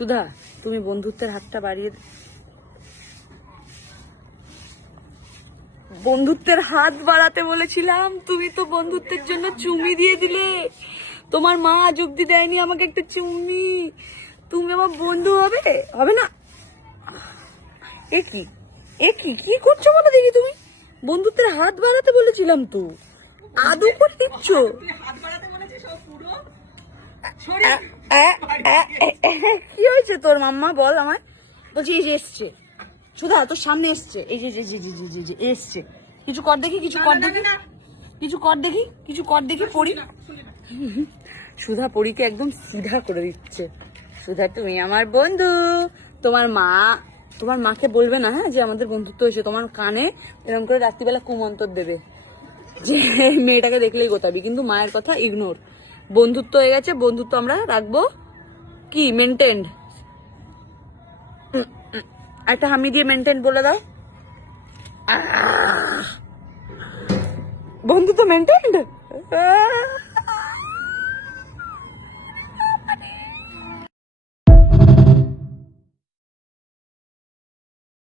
সুধা, তুমি বন্ধুত্বের হাতটা বাড়িয়ে, বন্ধুত্বের হাত বাড়াতে বলেছিলাম, তুমি তো বন্ধুত্বের জন্য চুমি দিয়ে দিলে। তোমার মা আজ অব্দি দেয়নি আমাকে একটা চুমি। তুমি আমার বন্ধু হবে? হবে না। কি করছো বলো দেখি? তুমি বন্ধুত্বের হাত বাড়াতে বলেছিলাম তো, আদৌ করে দিচ্ছ? কি হয়েছে তোর মাম্মা? বল আমায়। বলছি এই যে এসছে সুধা, তোর সামনে এসছে, এই যে এসছে। কিছু কর দেখি, কিছু কর দেখি, কিছু কর দেখি, কিছু কর দেখি। পড়ি সুধা পরীকে একদম সিধা করে দিচ্ছে। সুধা, তুমি আমার বন্ধু। তোমার মাকে বলবে না, হ্যাঁ, যে আমাদের বন্ধুত্ব হয়েছে। তোমার কানে এরকম করে রাত্রিবেলা কুমন্তর দেবে যে মেয়েটাকে দেখলেই গোতাবি, কিন্তু মায়ের কথা ইগনোর। বন্ধুত্ব হয়ে গেছে, বন্ধুত্ব আমরা রাখবো কি মেনটেন্ড। একটা হামি দিয়ে মেনটেন বলে দাও। বন্ধুত্ব মেনটেন্ড।